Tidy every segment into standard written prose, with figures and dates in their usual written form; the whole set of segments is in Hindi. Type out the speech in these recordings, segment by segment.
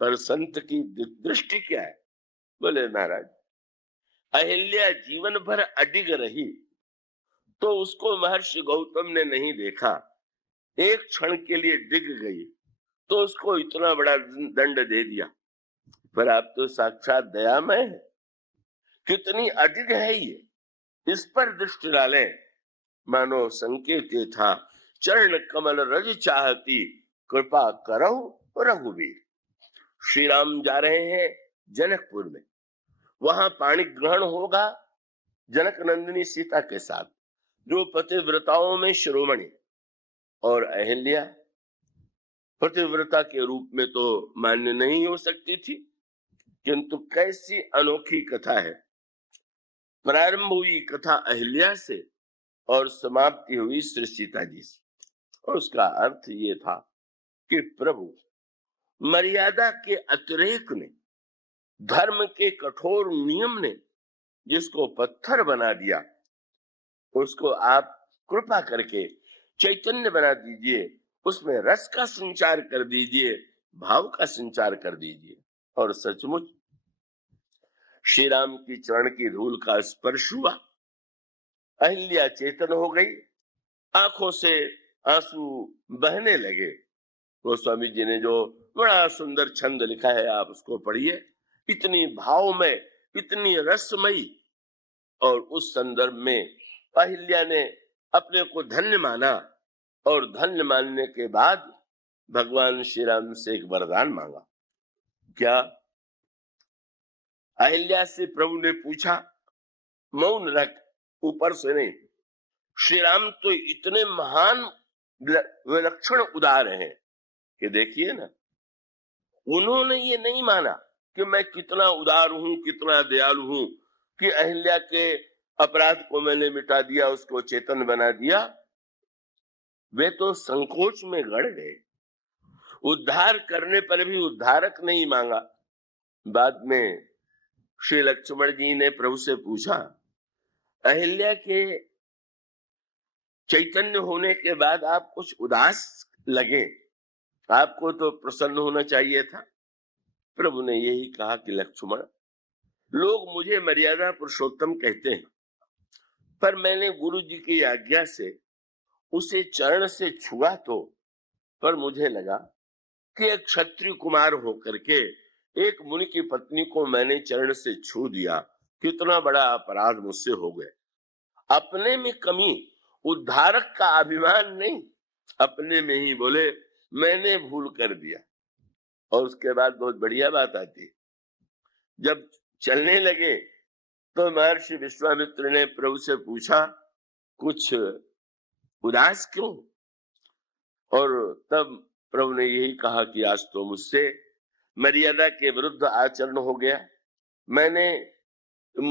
पर संत की दृष्टि क्या है? बोले महाराज, अहिल्या जीवन भर अडिग रही तो उसको महर्षि गौतम ने नहीं देखा, एक क्षण के लिए डिग गई तो उसको इतना बड़ा दंड दे दिया। पर आप तो साक्षात दयामय है, कितनी अडिग है ये, इस पर दृष्टि डालें। मानो संकेत ये था, चरण कमल रज चाहती कृपा करो रघुवीर। श्री राम जा रहे हैं जनकपुर में, वहां पाणी ग्रहण होगा जनक नंदिनी सीता के साथ, जो पतिव्रताओं में शिरोमणि। और अहिल्या पतिव्रता के रूप में तो मान्य नहीं हो सकती थी, किंतु कैसी अनोखी कथा है। प्रारंभ हुई कथा अहिल्या से और समाप्ति हुई श्री सीता जी से। और उसका अर्थ ये था कि प्रभु मर्यादा के अतिरेक ने, धर्म के कठोर नियम ने जिसको पत्थर बना दिया, उसको आप कृपा करके चैतन्य बना दीजिए, उसमें रस का संचार कर दीजिए, भाव का संचार कर दीजिए। और सचमुच श्री राम की चरण की धूल का स्पर्श हुआ, अहिल्या चेतन हो गई, आंखों से आंसू बहने लगे। गोस्वामी जी ने जो बड़ा सुंदर छंद लिखा है, आप उसको पढ़िए, इतनी भावमय, इतनी रसमयी। और उस संदर्भ में अहिल्या ने अपने को धन्य माना, और धन्य मानने के बाद भगवान श्री राम से एक वरदान मांगा। क्या? अहिल्या से प्रभु ने पूछा, मौन रख, ऊपर से नहीं। श्री राम तो इतने महान विलक्षण उदार हैं कि देखिए ना, उन्होंने ये नहीं माना कि मैं कितना उदार हूं, कितना दयालु हूं, कि अहिल्या के अपराध को मैंने मिटा दिया, उसको चेतन बना दिया। वे तो संकोच में गड़ गए, उद्धार करने पर भी उद्धारक नहीं मांगा। बाद में श्री लक्ष्मण जी ने प्रभु से पूछा, अहिल्या के चैतन्य होने के बाद आप कुछ उदास लगे, आपको तो प्रसन्न होना चाहिए था। प्रभु ने यही कहा कि लक्ष्मण, लोग मुझे मर्यादा पुरुषोत्तम कहते हैं, पर मैंने गुरु जी की आज्ञा से उसे चरण से छुआ तो, पर मुझे लगा कि एक क्षत्रिय कुमार होकर के एक मुनि की पत्नी को मैंने चरण से छू दिया, कितना बड़ा अपराध मुझसे हो गया। अपने में कमी, उद्धारक का अभिमान नहीं, अपने में ही बोले मैंने भूल कर दिया। और उसके बाद बहुत बढ़िया बात आती, जब चलने लगे तो महर्षि विश्वामित्र ने प्रभु से पूछा, कुछ उदास क्यों? और तब प्रभु ने यही कहा कि आज तो मुझसे मर्यादा के विरुद्ध आचरण हो गया, मैंने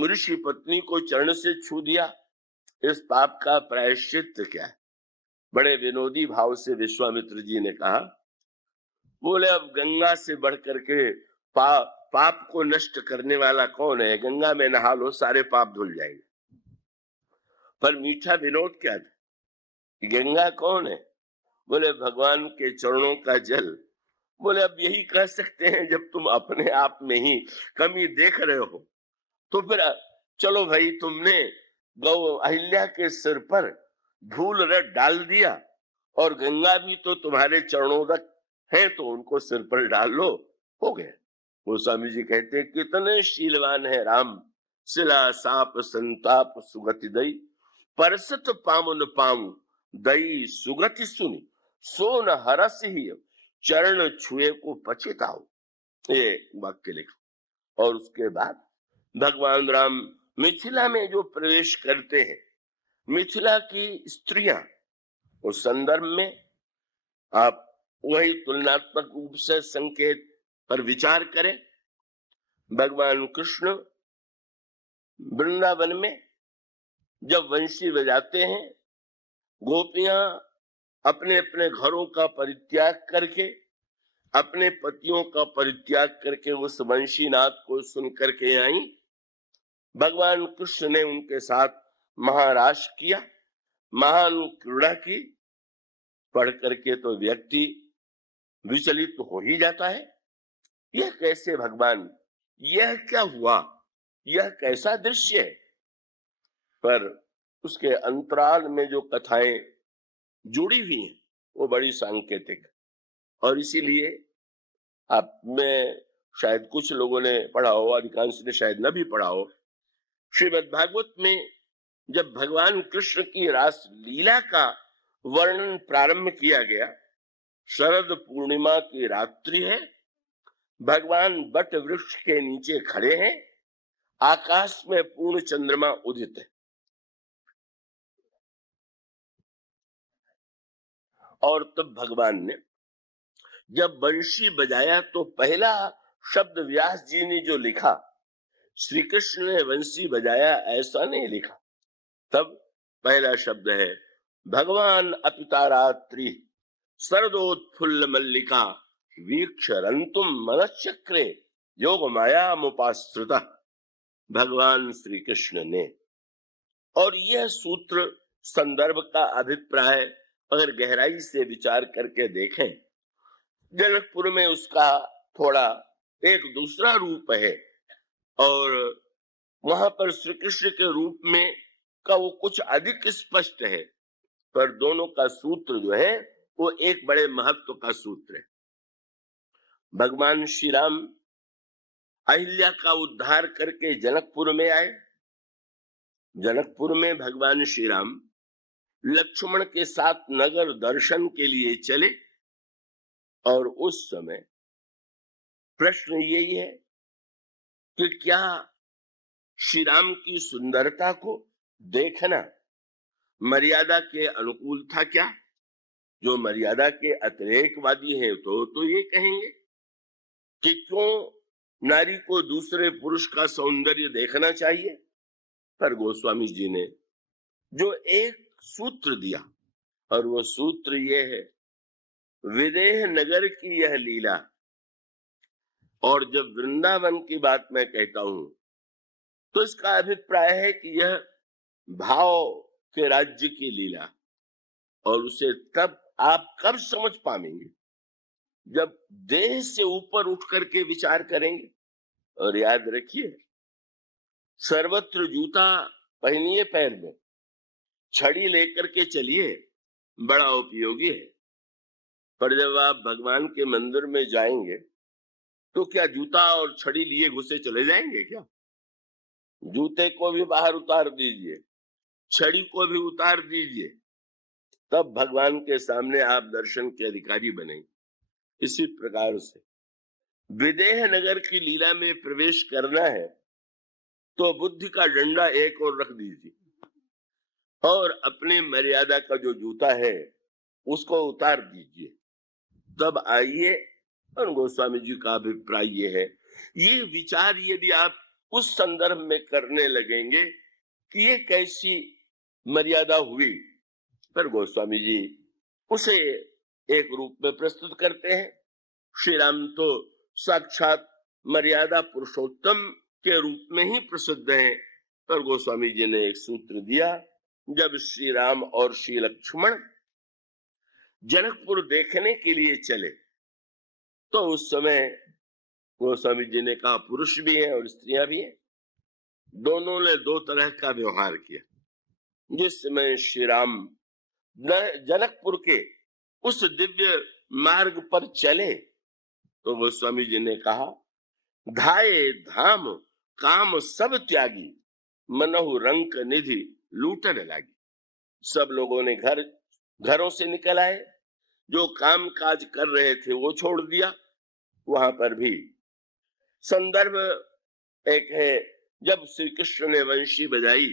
ऋषि पत्नी को चरण से छू दिया, इस पाप का प्रायश्चित क्या है? बड़े विनोदी भाव से विश्वामित्र जी ने कहा, बोले अब गंगा से बढ़ करके पाप को नष्ट करने वाला कौन है? गंगा में नहा लो, सारे पाप धुल जाएंगे। पर मीठा विनोद क्या था, गंगा कौन है? बोले भगवान के चरणों का जल। बोले अब यही कह सकते हैं, जब तुम अपने आप में ही कमी देख रहे हो तो फिर चलो भाई, तुमने गौ अहिल्या के सिर पर धूल रट डाल दिया, और गंगा भी तो तुम्हारे चरणों तक है, तो उनको सिर पर डाल लो, हो गए। गोस्वामी जी कहते हैं, कितने शीलवान है राम, सिला साप संताप सुगति दई, परसत पामुन पामु दई सुगति सुनी, सो न हरस ही चरण छुए को पछताओ। ये वाक्य लिखा। और उसके बाद भगवान राम मिथिला में जो प्रवेश करते हैं, मिथिला की स्त्रियां, उस संदर्भ में आप वही तुलनात्मक रूप से संकेत पर विचार करें। भगवान कृष्ण वृंदावन में जब वंशी बजाते हैं, गोपियां अपने अपने घरों का परित्याग करके, अपने पतियों का परित्याग करके उस वंशीनाद को सुन करके आई। भगवान कृष्ण ने उनके साथ महारास किया, महान क्रीड़ा की। पढ़ करके तो व्यक्ति विचलित हो ही जाता है, यह कैसे भगवान, यह क्या हुआ, यह कैसा दृश्य है। पर उसके अंतराल में जो कथाएं जुड़ी हुई हैं वो बड़ी सांकेतिक, और इसीलिए आप में शायद कुछ लोगों ने पढ़ा हो, अधिकांश ने शायद न भी पढ़ा हो। श्रीमद् भागवत में जब भगवान कृष्ण की रास लीला का वर्णन प्रारंभ किया गया, शरद पूर्णिमा की रात्रि है, भगवान बट वृक्ष के नीचे खड़े हैं, आकाश में पूर्ण चंद्रमा उदित है, और तब भगवान ने जब बंशी बजाया तो पहला शब्द व्यास जी ने जो लिखा, श्री कृष्ण ने बंशी बजाया, ऐसा नहीं लिखा। तब पहला शब्द है भगवान अपितारात्रि शरदोत्फुल्ल मल्लिका वीक्षरंतुम मनश्चक्रे योग माया मुपाश्रिता। भगवान श्री कृष्ण ने, और यह सूत्र संदर्भ का अभिप्राय अगर गहराई से विचार करके देखें, जनकपुर में उसका थोड़ा एक दूसरा रूप है, और वहां पर श्री कृष्ण के रूप में का वो कुछ अधिक स्पष्ट है, पर दोनों का सूत्र जो है वो एक बड़े महत्व का सूत्र है। भगवान श्री राम अहिल्या का उद्धार करके जनकपुर में आए। जनकपुर में भगवान श्री राम लक्ष्मण के साथ नगर दर्शन के लिए चले, और उस समय प्रश्न यही है कि क्या श्री राम की सुंदरता को देखना मर्यादा के अनुकूल था क्या? जो मर्यादा के अतिरेकवादी हैं तो ये कहेंगे कि क्यों नारी को दूसरे पुरुष का सौंदर्य देखना चाहिए। पर गोस्वामी जी ने जो एक सूत्र दिया, और वो सूत्र ये है, विदेह नगर की यह लीला। और जब वृंदावन की बात मैं कहता हूं तो इसका अभिप्राय है कि यह भाव के राज्य की लीला, और उसे तब आप कब समझ पाएंगे जब देह से ऊपर उठ करके विचार करेंगे। और याद रखिए, सर्वत्र जूता पहनिए पैर में, छड़ी लेकर के चलिए, बड़ा उपयोगी है। पर जब आप भगवान के मंदिर में जाएंगे तो क्या जूता और छड़ी लिए घुसे चले जाएंगे क्या? जूते को भी बाहर उतार दीजिए, छड़ी को भी उतार दीजिए, तब भगवान के सामने आप दर्शन के अधिकारी बनेंगे। इसी प्रकार से विदेह नगर की लीला में प्रवेश करना है तो बुद्धि का डंडा एक और रख दीजिए, और अपने मर्यादा का जो जूता है उसको उतार दीजिए, तब आइए। और गोस्वामी जी का अभिप्राय ये है, ये विचार यदि आप उस संदर्भ में करने लगेंगे कि ये कैसी मर्यादा हुई, पर गोस्वामी जी उसे एक रूप में प्रस्तुत करते हैं। श्री राम तो साक्षात मर्यादा पुरुषोत्तम के रूप में ही प्रसिद्ध हैं, पर गोस्वामी जी ने एक सूत्र दिया, जब श्री राम और श्री लक्ष्मण जनकपुर देखने के लिए चले तो उस समय गोस्वामी जी ने कहा, पुरुष भी हैं और स्त्रियां भी हैं, दोनों ने दो तरह का व्यवहार किया। जिस समय श्री राम जनकपुर के उस दिव्य मार्ग पर चले तो गोस्वामी जी ने कहा, धाये धाम काम सब त्यागी, मनहु रंक निधि लूटन लागी। सब लोगों ने घरों से निकल आए, जो काम काज कर रहे थे वो छोड़ दिया। वहां पर भी संदर्भ एक है, जब श्री कृष्ण ने वंशी बजाई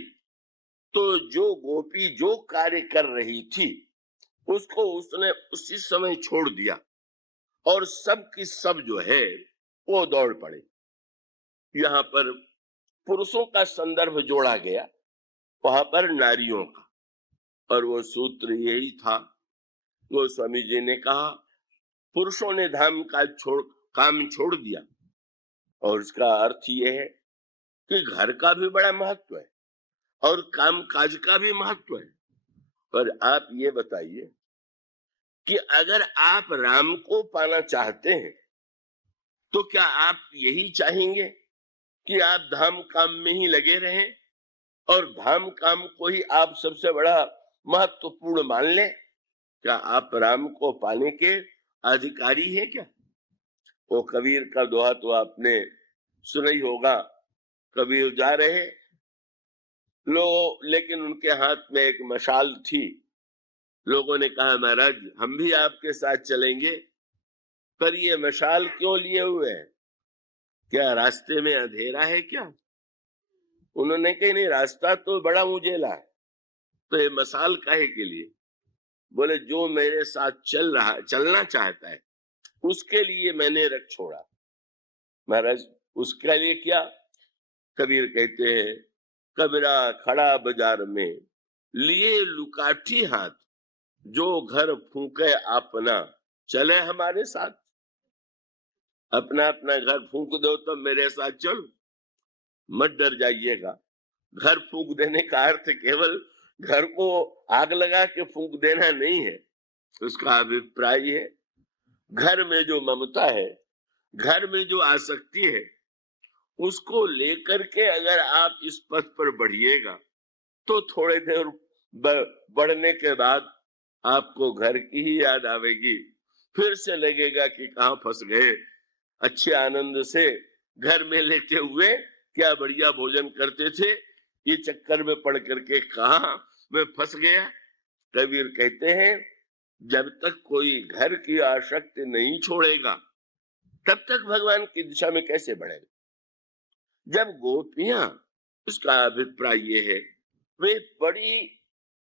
तो जो गोपी जो कार्य कर रही थी उसको उसने उसी समय छोड़ दिया, और सब की सब जो है वो दौड़ पड़े। यहाँ पर पुरुषों का संदर्भ जोड़ा गया, वहां पर नारियों का, और वो सूत्र यही था। गोस्वामी जी ने कहा, पुरुषों ने काम छोड़ दिया, और इसका अर्थ यह है कि घर का भी बड़ा महत्व है और काम काज का भी महत्व है। पर आप ये बताइए कि अगर आप राम को पाना चाहते हैं तो क्या आप यही चाहेंगे कि आप धाम काम में ही लगे रहें और धाम काम को ही आप सबसे बड़ा महत्वपूर्ण मान लें? क्या आप राम को पाने के अधिकारी हैं क्या? वो कबीर का दोहा तो आपने सुना ही होगा। कबीर जा रहे लेकिन उनके हाथ में एक मशाल थी। लोगों ने कहा, महाराज हम भी आपके साथ चलेंगे, पर ये मशाल क्यों लिए हुए हैं? क्या रास्ते में अंधेरा है क्या? उन्होंने कहा, नहीं, रास्ता तो बड़ा उजेला है, तो ये मशाल काहे के लिए? बोले, जो मेरे साथ चलना चाहता है उसके लिए मैंने रख छोड़ा। महाराज उसके लिए क्या? कबीर कहते हैं, कबीरा खड़ा बाजार में लिए लुकाठी हाथ, जो घर फूके अपना चले हमारे साथ। अपना अपना घर फूंक दो तो मेरे साथ चलो, मत डर जाइएगा। घर फूंक देने का अर्थ केवल घर को आग लगा के फूंक देना नहीं है। उसका अभिप्राय है, घर में जो ममता है, घर में जो आसक्ति है, उसको लेकर के अगर आप इस पथ पर बढ़िएगा तो थोड़े देर बढ़ने के बाद आपको घर की ही याद आवेगी। फिर से लगेगा कि कहाँ फंस गए। अच्छे आनंद से घर में लेटे हुए क्या बढ़िया भोजन करते थे, ये चक्कर में पड़ करके कहाँ मैं फंस गया। कबीर कहते हैं, जब तक कोई घर की आसक्ति नहीं छोड़ेगा तब तक भगवान की दिशा में कैसे बढ़ेगा? जब गोपियां, उसका अभिप्राय ये है, वे बड़ी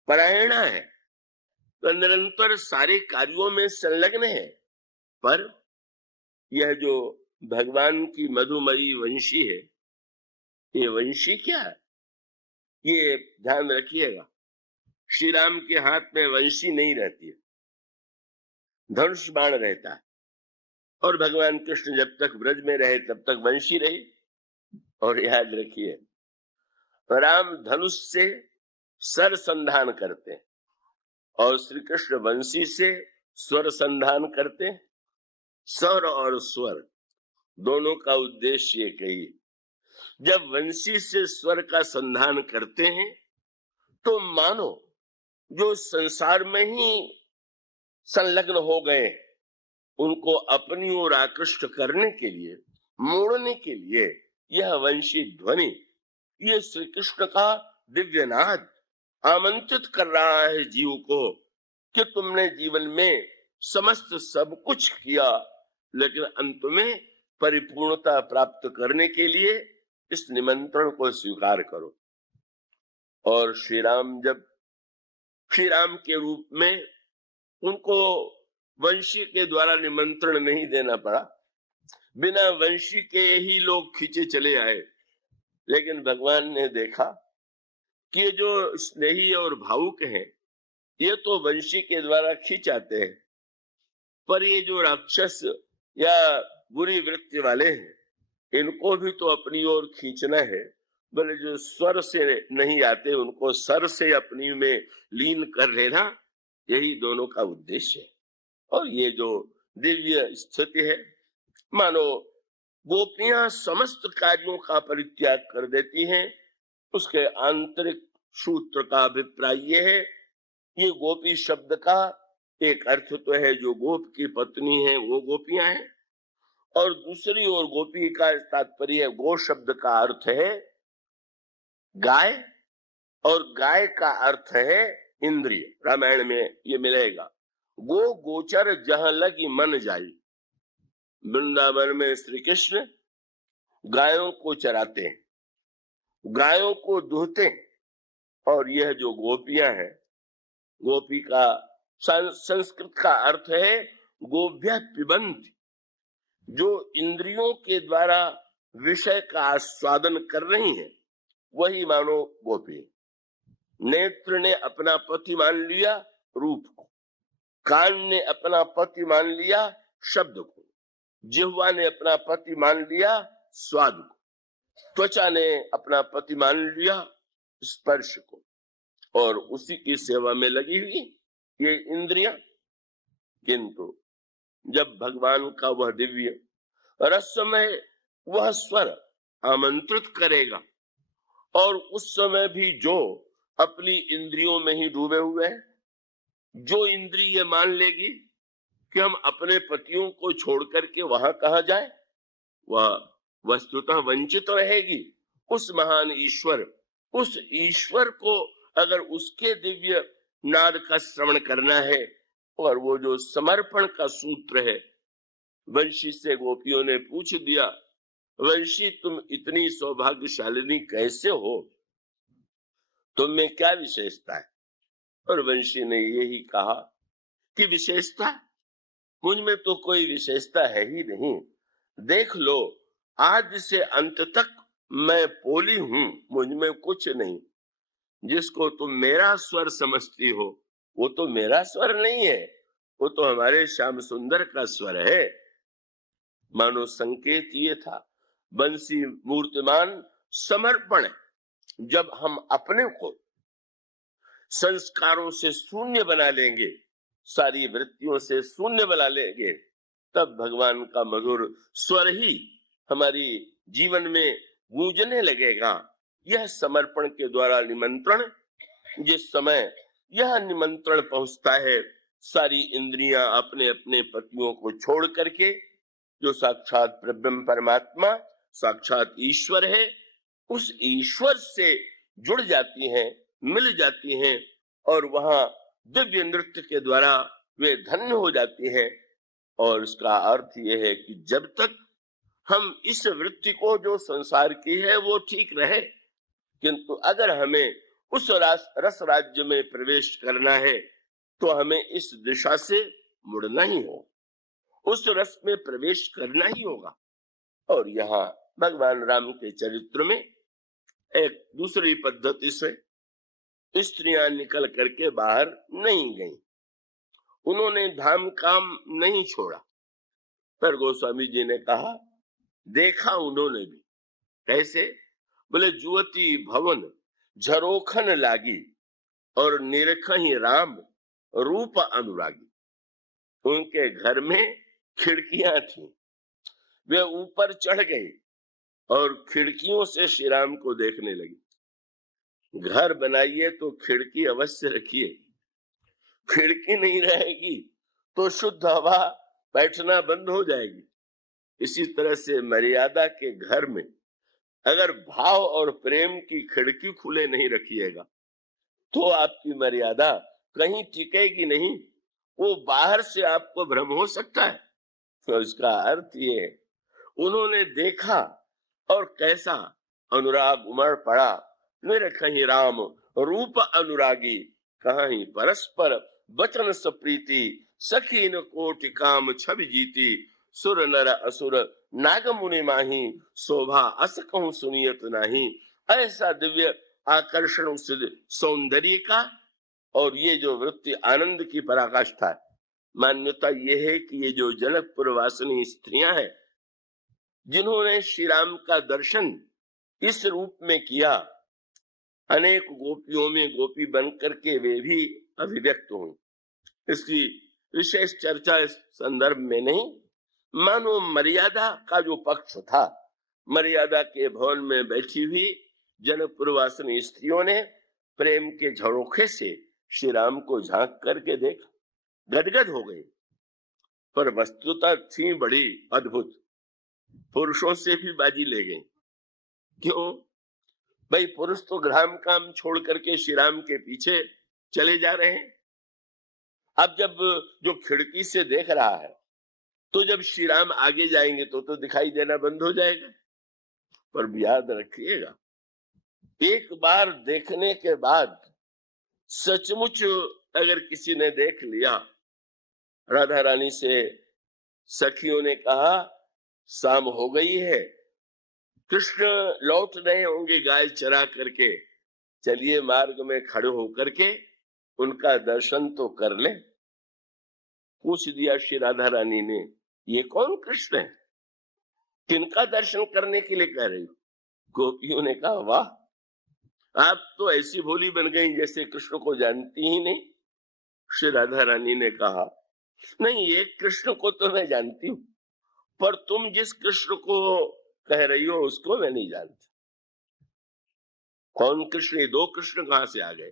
परायणा है, तो निरंतर सारे कार्यों में संलग्न है, पर यह जो भगवान की मधुमयी वंशी है, ये वंशी क्या है? ये ध्यान रखिएगा, श्री राम के हाथ में वंशी नहीं रहती है, धनुष बाण रहता है। और भगवान कृष्ण जब तक ब्रज में रहे तब तक वंशी रही। और याद रखिए, राम धनुष से सर संधान करते हैं और श्री कृष्ण वंशी से स्वर संधान करते हैं। स्वर और स्वर दोनों का उद्देश्य एक ही। जब वंशी से स्वर का संधान करते हैं तो मानो जो संसार में ही संलग्न हो गए, उनको अपनी ओर आकृष्ट करने के लिए, मोड़ने के लिए यह वंशी ध्वनि, ये श्री कृष्ण का दिव्य नाद आमंत्रित कर रहा है जीव को कि तुमने जीवन में समस्त सब कुछ किया, लेकिन अंत में परिपूर्णता प्राप्त करने के लिए इस निमंत्रण को स्वीकार करो। और श्री राम जब श्री राम के रूप में, उनको वंशी के द्वारा निमंत्रण नहीं देना पड़ा, बिना वंशी के ही लोग खींचे चले आए। लेकिन भगवान ने देखा कि जो स्नेही और भावुक हैं, ये तो वंशी के द्वारा खींच आते हैं, पर ये जो राक्षस या बुरी वृत्ति वाले हैं, इनको भी तो अपनी ओर खींचना है। बोले, जो स्वर से नहीं आते उनको सर से अपनी में लीन कर लेना, यही दोनों का उद्देश्य है। और ये जो दिव्य स्थिति है, मानो गोपियां समस्त कार्यों का परित्याग कर देती हैं, उसके आंतरिक सूत्र का अभिप्राय ये है। ये गोपी शब्द का एक अर्थ तो है, जो गोप की पत्नी है वो गोपियां हैं, और दूसरी ओर गोपी का तात्पर्य, गो शब्द का अर्थ है गाय, और गाय का अर्थ है इंद्रिय। रामायण में ये मिलेगा, गो गोचर जहां लगी मन जाई। वृंदावन में श्री कृष्ण गायों को चराते हैं, गायों को दूहते हैं, और यह जो गोपियां हैं, गोपी का संस्कृत का अर्थ है गोभ्य पिबंत, जो इंद्रियों के द्वारा विषय का आस्वादन कर रही हैं, वही मानो गोपी। नेत्र ने अपना पति मान लिया रूप को, कान ने अपना पति मान लिया शब्द को, जिह्वा ने अपना पति मान लिया स्वाद को, त्वचा ने अपना पति मान लिया स्पर्श को, और उसी की सेवा में लगी हुई ये इंद्रियां। किंतु जब भगवान का वह दिव्य रसमय वह स्वर आमंत्रित करेगा, और उस समय भी जो अपनी इंद्रियों में ही डूबे हुए हैं, जो इंद्री ये मान लेगी कि हम अपने पतियों को छोड़ करके वहां कहा जाए, वह वस्तुतः वंचित रहेगी। उस महान ईश्वर, उस ईश्वर को अगर उसके दिव्य नाद का श्रवण करना है, और वो जो समर्पण का सूत्र है, वंशी से गोपियों ने पूछ दिया, वंशी तुम इतनी सौभाग्यशालिनी कैसे हो, तुम में क्या विशेषता है? और वंशी ने यही कहा कि विशेषता मुझ में तो कोई विशेषता है ही नहीं। देख लो, आज से अंत तक मैं पोली हूं, मुझ में कुछ नहीं। जिसको तुम मेरा स्वर समझती हो, वो तो मेरा स्वर नहीं है, वो तो हमारे श्याम सुंदर का स्वर है। मानो संकेत ये था, बंसी मूर्तिमान समर्पण। जब हम अपने को संस्कारों से शून्य बना लेंगे, सारी वृत्तियों से शून्य बना लेंगे, तब भगवान का मधुर स्वर ही हमारी जीवन में गूंजने लगेगा। यह समर्पण के द्वारा निमंत्रण, जिस समय यह निमंत्रण पहुंचता है, सारी इंद्रियां अपने अपने पतियों को छोड़ करके, जो साक्षात ब्रह्म परमात्मा साक्षात ईश्वर है, उस ईश्वर से जुड़ जाती हैं, मिल जाती हैं, और वहां दिव्य नृत्य के द्वारा वे धन्य हो जाती हैं। और इसका अर्थ यह है कि जब तक हम इस वृत्ति को जो संसार की है वो ठीक रहे, किंतु अगर हमें उस रस राज्य में प्रवेश करना है तो हमें इस दिशा से मुड़ना ही हो, उस रस में प्रवेश करना ही होगा। और यहाँ भगवान राम के चरित्र में एक दूसरी पद्धति से स्त्रियां निकल करके बाहर नहीं गईं, उन्होंने धाम काम नहीं छोड़ा। पर गोस्वामी जी ने कहा, देखा उन्होंने भी। कैसे? बोले, जुवती भवन झरोखन लागी और निरखहि राम रूप अनुरागी। उनके घर में खिड़कियां थी, वे ऊपर चढ़ गए और खिड़कियों से श्री राम को देखने लगी। घर बनाइए तो खिड़की अवश्य रखिए, खिड़की नहीं रहेगी तो शुद्ध हवा बैठना बंद हो जाएगी। इसी तरह से मर्यादा के घर में अगर भाव और प्रेम की खिड़की खुले नहीं रखिएगा तो आपकी मर्यादा कहीं टिकेगी नहीं, वो बाहर से आपको भ्रम हो सकता है। तो इसका अर्थ ये है, उन्होंने देखा और कैसा अनुराग उमड़ पड़ा। निरखहि राम रूप अनुरागी, कहीं परस्पर वचन सप्रीति, सखीन कोटि काम छवि जीती। सुर नर असुर नाग मुनि माही, शोभा अस कहूं सुनियत नाही। ऐसा दिव्य आकर्षण सौंदर्य का, और ये जो वृत्ति आनंद की पराकाष्ठा है। मान्यता यह है कि ये जो जनकपुर वासिनी स्त्रियां हैं, जिन्होंने श्री राम का दर्शन इस रूप में किया, अनेक गोपियों में गोपी बनकर के वे भी अभिव्यक्त हुई। इसकी विशेष चर्चा इस संदर्भ में नहीं। मानो मर्यादा का जो पक्ष था, मर्यादा के भवन में बैठी हुई जनकपुर वासिनी स्त्रियों ने प्रेम के झरोखे से श्री राम को झांक करके देखा, गदगद हो गई। पर वस्तुतः थी बड़ी अद्भुत, पुरुषों से भी बाजी ले गई। क्यों भाई? पुरुष तो ग्राम काम छोड़ करके श्री राम के पीछे चले जा रहे हैं। अब जब जो खिड़की से देख रहा है, तो जब श्री राम आगे जाएंगे तो दिखाई देना बंद हो जाएगा। पर याद रखिएगा, एक बार देखने के बाद सचमुच अगर किसी ने देख लिया, राधा रानी से सखियों ने कहा शाम हो गई है, कृष्ण लौट रहे होंगे गाय चरा करके, चलिए मार्ग में खड़े होकर के उनका दर्शन तो कर ले। पूछ दिया श्री राधा रानी ने, ये कौन कृष्ण है, किनका दर्शन करने के लिए कह रही हो? गोपियों ने कहा, वाह, आप तो ऐसी भोली बन गई जैसे कृष्ण को जानती ही नहीं। श्री राधा रानी ने कहा, नहीं, एक कृष्ण को तो मैं जानती हूँ, पर तुम जिस कृष्ण को कह रही हो उसको मैं नहीं जानती। कौन कृष्ण? ये दो कृष्ण कहां से आ गए?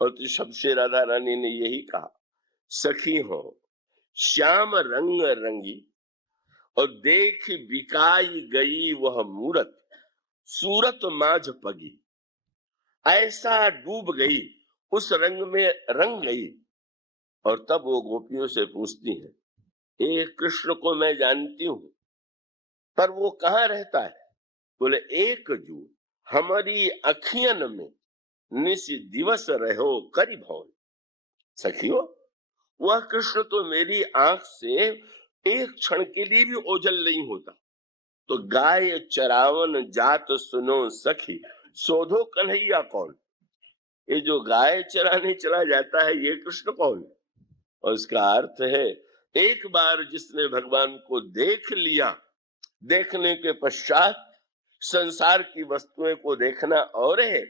और तो सबसे राधा रानी ने यही कहा, सखी हो श्याम रंग रंगी और देख बिकाई गई वह मूरत, सूरत माझ पगी। ऐसा डूब गई, उस रंग में रंग गई। और तब वो गोपियों से पूछती है, एक कृष्ण को मैं जानती हूं, पर वो कहाँ रहता है? बोले, एक जू हमारी अखियन में निस दिवस रहो करी भवन। सखियो, वह कृष्ण तो मेरी आंख से एक क्षण के लिए भी ओझल नहीं होता। तो गाय चरावन जात सुनो सखी, शोधो कन्हैया कौन? ये जो गाय चराने चला जाता है ये कृष्ण कौन? और इसका अर्थ है, एक बार जिसने भगवान को देख लिया, देखने के पश्चात संसार की वस्तुएं को देखना और है,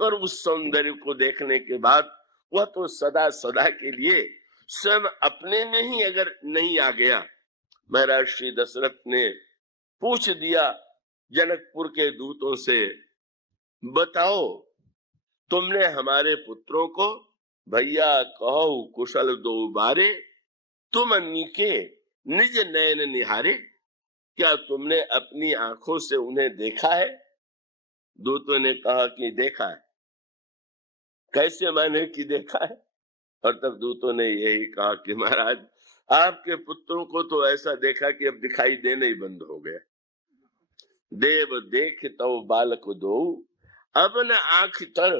पर उस सौंदर्य को देखने के बाद वह तो सदा सदा के लिए स्वयं अपने में ही अगर नहीं आ गया। महाराज श्री दशरथ ने पूछ दिया जनकपुर के दूतों से, बताओ तुमने हमारे पुत्रों को भैया कहो कुशल दो बारे, तुम निके निज नयन निहारे, क्या तुमने अपनी आंखों से उन्हें देखा है? दूतों ने कहा कि देखा है। कैसे माने कि देखा है? और तब दूतों ने यही कहा कि महाराज, आपके पुत्रों को तो ऐसा देखा कि अब दिखाई देना ही बंद हो गया। देव देख तो बालक दो, अब न आंख तर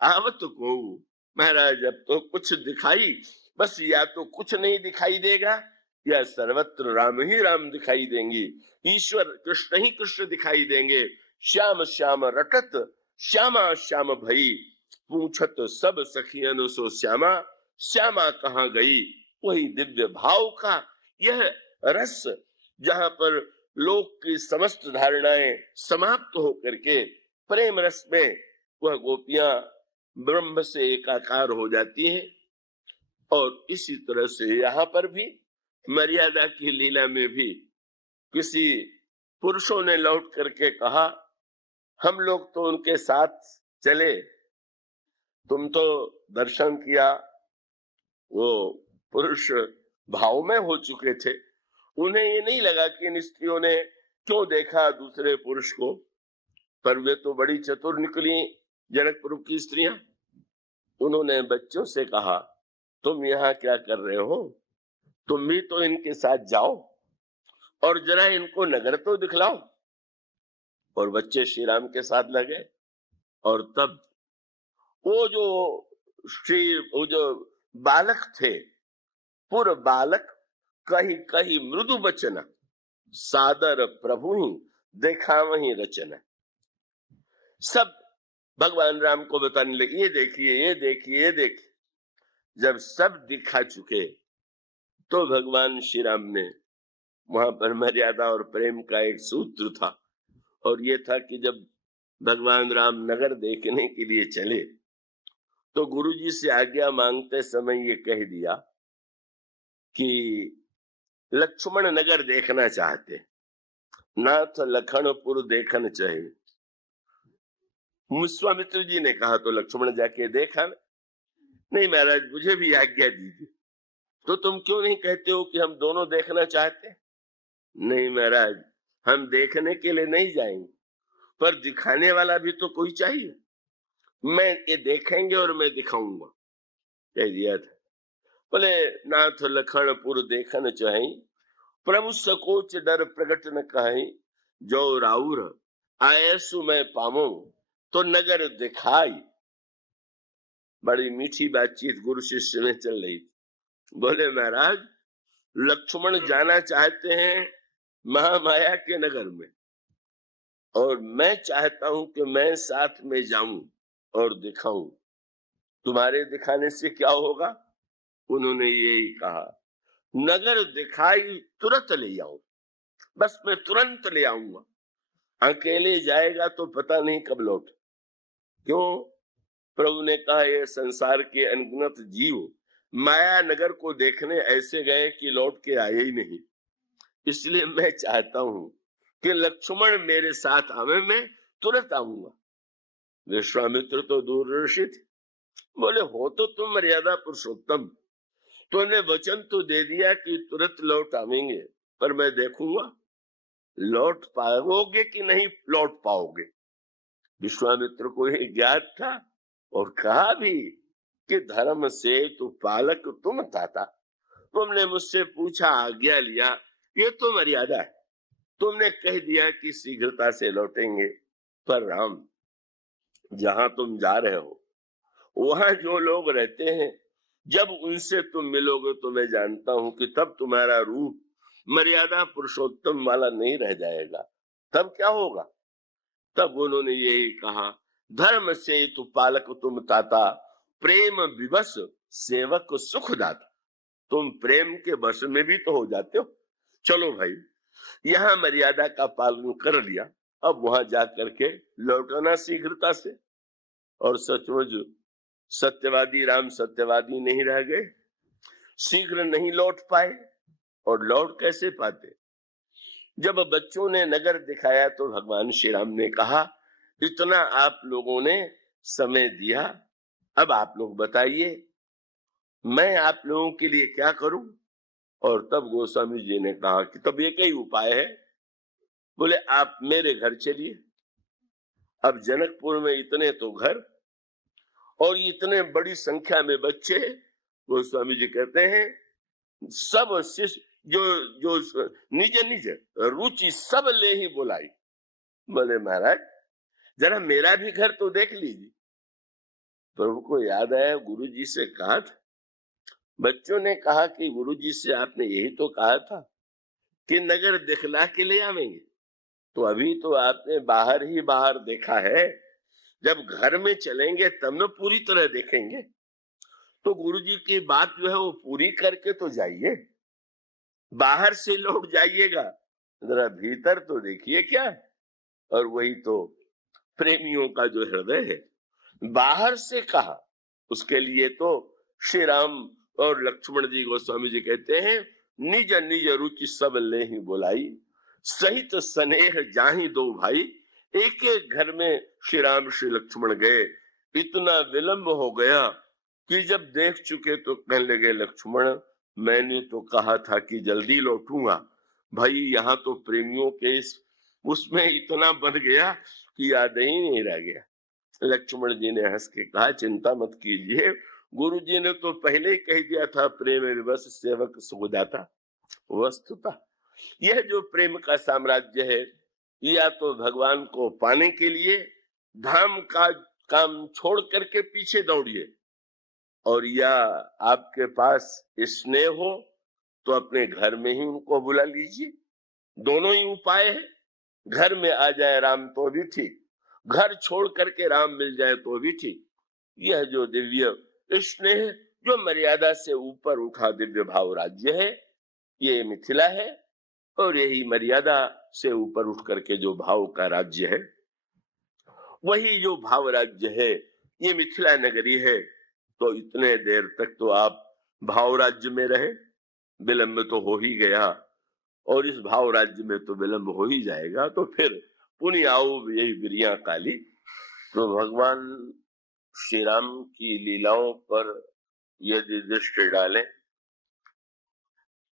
आवत को। महाराज, अब तो कुछ दिखाई, बस या तो कुछ नहीं दिखाई देगा या सर्वत्र राम ही राम दिखाई देंगी, ईश्वर कृष्ण ही कृष्ण दिखाई देंगे। श्याम श्याम रटत श्यामा श्याम भई, पूछत सब सखियन सो श्यामा, श्यामा कहाँ गई? वही दिव्य भाव का यह रस, जहां पर लोक की समस्त धारणाएं समाप्त होकर के प्रेम रस में वह गोपियां ब्रह्म से एकाकार हो जाती हैं। और इसी तरह से यहाँ पर भी मर्यादा की लीला में भी किसी पुरुषों ने लौट करके कहा, हम लोग तो उनके साथ चले, तुम तो दर्शन किया, वो पुरुष भाव में हो चुके थे, उन्हें ये नहीं लगा कि इन स्त्रियों ने क्यों देखा दूसरे पुरुष को, पर वे तो बड़ी चतुर निकली जनकपुर की स्त्रियां। उन्होंने बच्चों से कहा, तुम यहाँ क्या कर रहे हो? तुम भी तो इनके साथ जाओ और जरा इनको नगर तो दिखलाओ। और बच्चे श्री राम के साथ लगे। और तब वो जो बालक थे, पूर्व बालक कही कही मृदु वचन, सादर प्रभु ही देखा वही रचना। सब भगवान राम को बताने लगे, ये देखिए ये देखिए ये देखिए। जब सब दिखा चुके तो भगवान श्री राम ने, वहां पर मर्यादा और प्रेम का एक सूत्र था, और ये था कि जब भगवान राम नगर देखने के लिए चले तो गुरुजी से आज्ञा मांगते समय ये कह दिया कि लक्ष्मण नगर देखना चाहते, नाथ लखनपुर देखना चाहिए। विश्वामित्र जी ने कहा, तो लक्ष्मण जाके देखा। नहीं महाराज, मुझे भी आज्ञा दीजिए। तो तुम क्यों नहीं कहते हो कि हम दोनों देखना चाहते? नहीं महाराज, हम देखने के लिए नहीं जाएंगे, पर दिखाने वाला भी तो कोई चाहिए। मैं ये देखेंगे और मैं दिखाऊंगा, कह दिया था। बोले, नाथ लखनपुर देखन चाहे, प्रभु सकोच डर प्रकट न कहीं, जो राउर आयसु मैं पामो तो नगर दिखाई। बड़ी मीठी बातचीत गुरु शिष्य में चल रही थी। बोले, महाराज, लक्ष्मण जाना चाहते हैं महामाया के नगर में, और मैं चाहता हूं कि मैं साथ में जाऊं और दिखाऊं। तुम्हारे दिखाने से क्या होगा? उन्होंने यही कहा, नगर दिखाई तुरंत ले आओ, बस मैं तुरंत ले आऊंगा। अकेले जाएगा तो पता नहीं कब लौट। क्यों? प्रभु ने कहा, ये संसार के अनगिनत जीव माया नगर को देखने ऐसे गए कि लौट के आए ही नहीं। इसलिए मैं चाहता हूं कि लक्ष्मण मेरे साथ आवे, मैं तुरंत आऊंगा। विश्वामित्र तो दूरदर्शी थे, बोले हो तो तुम मर्यादा पुरुषोत्तम, तूने वचन तो दे दिया कि तुरंत लौट आवेंगे, पर मैं देखूंगा लौट पाओगे कि नहीं लौट पाओगे। विश्वामित्र को यह ज्ञात था और कहा भी कि धर्म से तू पालक तुम ताता, तुमने मुझसे पूछा, आज्ञा लिया, ये तो मर्यादा है। तुमने कह दिया कि शीघ्रता से लौटेंगे, पर राम जहां तुम जा रहे हो वहां जो लोग रहते हैं, जब उनसे तुम मिलोगे तो मैं जानता हूं कि तब तुम्हारा रूप मर्यादा पुरुषोत्तम वाला नहीं रह जाएगा। तब क्या होगा? तब उन्होंने यही कहा, धर्म से तू पालक तुम ताता, प्रेम विवश सेवक सुख दाता। तुम प्रेम के वश में भी तो हो जाते हो। चलो भाई, यहाँ मर्यादा का पालन कर लिया, अब वहां जा करके लौटना शीघ्रता से। और सचमुच सत्यवादी राम सत्यवादी नहीं रह गए, शीघ्र नहीं लौट पाए। और लौट कैसे पाते? जब बच्चों ने नगर दिखाया तो भगवान श्री राम ने कहा, इतना आप लोगों ने समय दिया, अब आप लोग बताइए मैं आप लोगों के लिए क्या करूं। और तब गोस्वामी जी ने कहा कि तब एक ही उपाय है। बोले आप मेरे घर चलिए। अब जनकपुर में इतने तो घर और इतने बड़ी संख्या में बच्चे, गोस्वामी जी कहते हैं सब शिष्य जो जो निज निज रुचि सब ले ही बुलाई। बोले महाराज जरा मेरा भी घर तो देख लीजिए। प्रभु को याद आया, गुरु जी से कहा था। बच्चों ने कहा कि गुरु जी से आपने यही तो कहा था कि नगर दिखला के ले आवेंगे, तो अभी तो आपने बाहर ही बाहर देखा है, जब घर में चलेंगे तब न पूरी तरह देखेंगे। तो गुरु जी की बात जो है वो पूरी करके तो जाइए, बाहर से लौट जाइएगा, जरा भीतर तो देखिए क्या। और वही तो प्रेमियों का जो हृदय है, बाहर से कहा, उसके लिए तो श्री राम और लक्ष्मण जी गोस्वामी जी कहते हैं, निज निज रुचि सब ले ही बुलाई, सहित स्नेह जाहि दो भाई। एक एक घर में श्री राम श्री लक्ष्मण गए। इतना विलंब हो गया कि जब देख चुके तो कहने लगे, लक्ष्मण मैंने तो कहा था कि जल्दी लौटूंगा, भाई यहाँ तो प्रेमियों के उसमें इतना बन गया कि याद ही नहीं रह गया। लक्ष्मण जी ने हंस के कहा, चिंता मत कीजिए, गुरु जी ने तो पहले ही कह दिया था, प्रेम विवश सेवक सुखदाता। वस्तुतः यह जो प्रेम का साम्राज्य है, या तो भगवान को पाने के लिए धाम का काम छोड़ करके पीछे दौड़िए, और या आपके पास स्नेह हो तो अपने घर में ही उनको बुला लीजिए। दोनों ही उपाय है। घर में आ जाए राम तो भी ठीक, घर छोड़ करके राम मिल जाए तो भी ठीक। यह जो दिव्य स्नेह जो मर्यादा से ऊपर उठा दिव्य भाव राज्य है, ये मिथिला है। और यही मर्यादा से ऊपर उठ करके जो भाव का राज्य है, वही जो भाव राज्य है, ये मिथिला नगरी है। तो इतने देर तक तो आप भाव राज्य में रहे, विलंब तो हो ही गया, और इस भाव राज्य में तो विलंब हो ही जाएगा, तो फिर पुण्य आओ यही बिरिया काली। तो भगवान श्री राम की लीलाओं पर यदि दृष्टि डालें